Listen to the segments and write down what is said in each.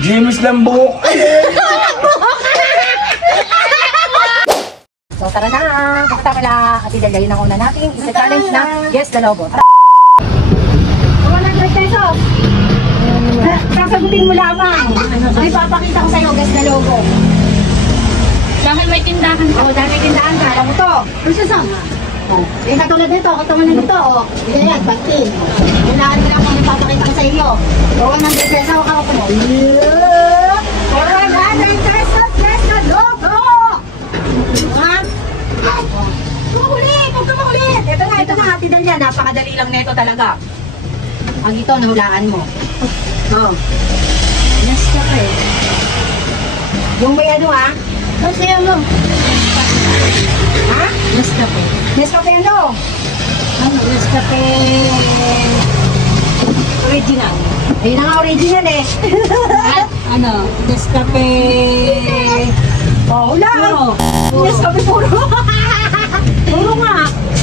James lang buhok. So tara na, basta pala Ate Delia, yun ang una natin isa-challenge na Guess the Logo. 100 pesos! Sasagutin mo lamang. Ay, papakita ko sa'yo, Guess the Logo. Dahil may tindahan ka. Dahil may tindahan ka, alam mo to. Ano siya sama? Eh, katulad nito, oh. Yan, bantin. Kailangan mo lang kung ipapakita ko sa iyo. So, 100 pesos ako ako mo. 400 pesos, Guess the Logo! Ha? Kukulit! Huwag ka makulit! Ito na, Ate Delia. Napakadali lang nito talaga. Ang ito, nahulaan mo. Oh. Nescafe. Yung may ano, ha? Kasi ano? Ha? Nescafe. Nescafe ano? Ano? Nescafe original. Ayun na nga original eh. At ano? Nescafe Oh, hula! puro. Nescafe puro! Puro nga!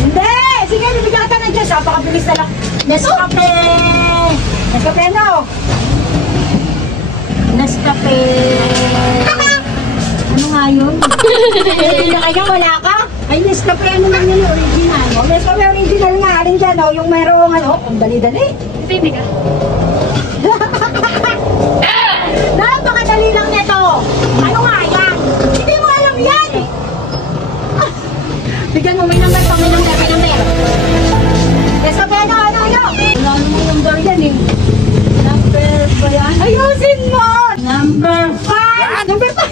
Hindi! Sige, bibigyan ka na dyan. Napakabilis na lang. Nescafe! Nescafe ano? Nescafe. Ano nga yun? Hindi na kanya, wala ka? Ay, Nescafe ano lang yun, original. Oh, Nescafe original nga. Alin dyan, oh. Yung mayroong ano. Ang dali-dali. Baby ka. Napakadali lang nito. Ano nga yan? Hindi mo alam yan. Bigyan mo, may number pa, may number. Nescafe ano? Wala naman number yan eh. Number ba yan? Ayusin mo! Number 5! Number 5!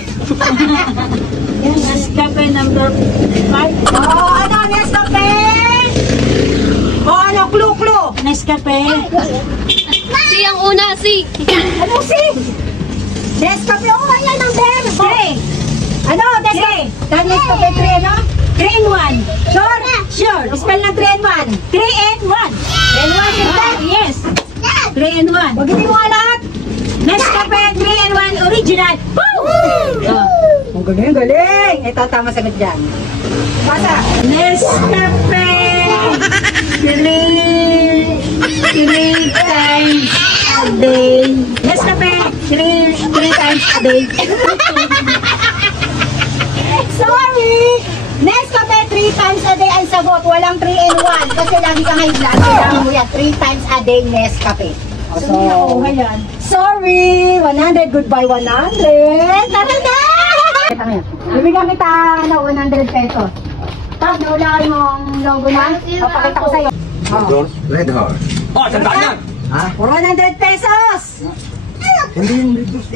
Yan, Nescafe number 5. Oh, ano? Nescafe! Oh, ano? Clue. Nescafe. Si ang una, si. Ano si? Nescafe. Oh, ayan ang number. 3. Ano? Nescafe 3, ano? 3 in 1. Sure? Sure. Spell ng 3 and 1. 3 and 1. 3 and 1, sure? Yes. 3 and 1. Huwag hindi mo nga lahat. Nescafe 3 and 1 original. Woo! Ang galing. Ito, tama sagot dyan. Basa. Nescafe 3 times a day. Nescafe 3 times a day. Sorry! Nescafe 3 times a day ang sagot. Walang 3 and 1. Kasi lagi ka ngayon lang. Kailangan mo yan. 3 times a day Nescafe. So, sorry! 100. Goodbye, 100. Tara na! Bibigyan kita 100 pesos. Tapos naulaan mo ang logo na. Papakita ko sa'yo. Red Horse. Oh, sandaan yan! Ha? For 100 pesos! Hindi yung Red Horse.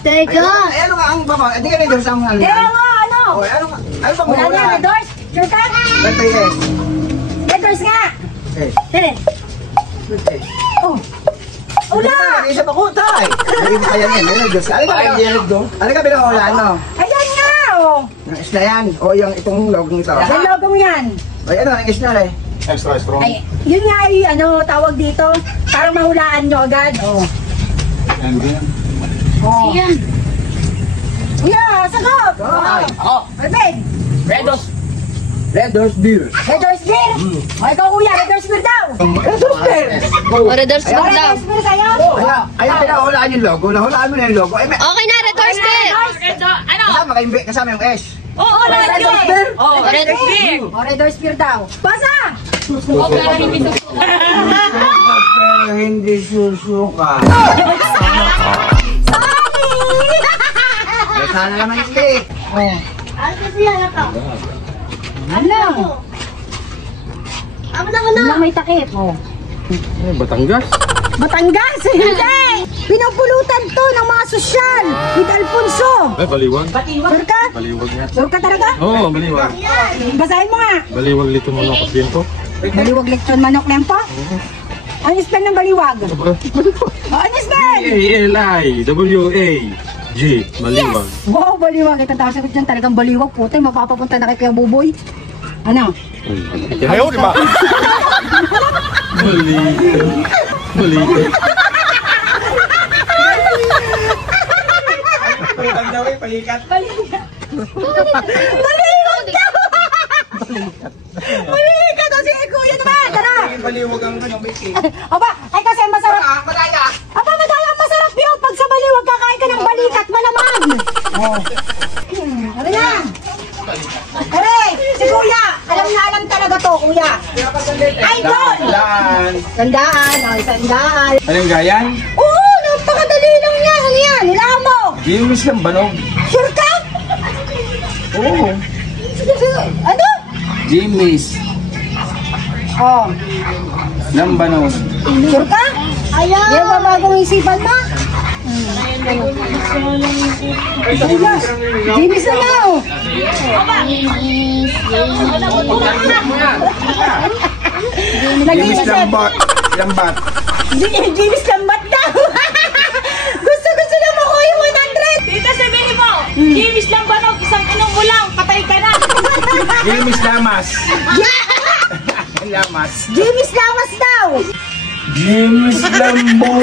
Teka. Ay, ano nga ang baba? Hindi ka Red Horse ang ano? Kaya nga, ano? Oh, ano nga? Ano bang Wala na, Red Horse? Sure ka? Red Horse. Red Horse nga! Eh. Sige. Oh. Ula! Isa pa ko, tay! Hindi mo kaya yan. Red Horse. Ano ka pinakahulaan mo? Ayan nga, oh! Yung isla yan. O yung itong logong ito. Ang logo mo yan. Ay, ano ang isla eh? Extra strong. Ay, yun nga ay, ano, tawag dito. Para mahulaan nyo agad. Oh. Oh. Yan. Yeah, sagot! Ako. Perfect! Red Horse. Red Horse beer. Red Horse beer! O, ikaw kuya, Red Horse beer daw! Red Horse beer! Oradors O, Beer Red daw. Horse beer sa'yo? Ay, pinahulaan yung logo. Nahulaan mo na yung logo. Ay, may... Okay na, Red Horse Beer. Kasama yung S. Oo, Red Horse beer! Oh, Red Horse Beer. O, Red Horse beer daw. Basa! Pero hindi susuka. Sorry! Ay, sana naman hindi. Ano? Ano may takip? Oh. Batangas? Batangas! Hindi! Pinupulutan to ng mga sosyal! With Alfonso! Ay, baliwag. Sure ka? Baliwag nga. Sure ka talaga? Oo, baliwag. Basahin mo nga! Baliwag lito mo lang kasi po. Baliwag lechon manok lempo? Ano spell ng baliwag? Ano spell? B-A-L-I-W-A-G. Baliwag. Wow, baliwag. Ito tapos ko dyan talagang baliwag. Puti, mapapapunta na kay Kuya Buboy. Ano? Ayaw, di ba? Baliwag. Baliwag. Palikat. Baliwag ka! Baliwag ka si Kuya naman! Tara! Baliwag ang ano, may cake. Aba, ay kasi masarap. Madaya! Aba, madaya, masarap yun. Pag sa baliwag ka Oh. Ano na? Are, si Kuya. Alam na alam talaga to, Kuya. Idol! Daan. Sandaan, oh, sandaan. Anong gayan? Oo, napakadali lang yan. Ano yan? Nilaan mo. James lang banog. Sure ka? Oo. Ano? James Oh, lang banog. sure ka? Ayaw. Di ba bagong isipan mo? Jimis na na oh. James lambat. Lambat. Jimis lambat daw. Gusto na makuha yung 100. Tita, sabihin mo, Jimis lang ba isang inom mo lang, patay ka na. James Lamas. Lamas. Jimis lawas daw. James Lambo.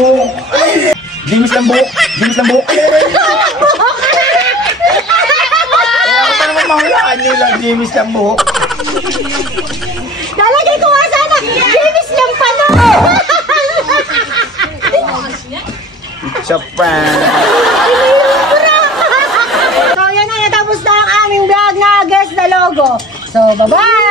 James Lambo. James Lambo. Ano naman mahulaan nyo lang, James Lambo. Lalagay ko nga sana. Jimis lang pala. Japan. So yan na, natapos na ang aming vlog na Guess the Logo. So bye-bye.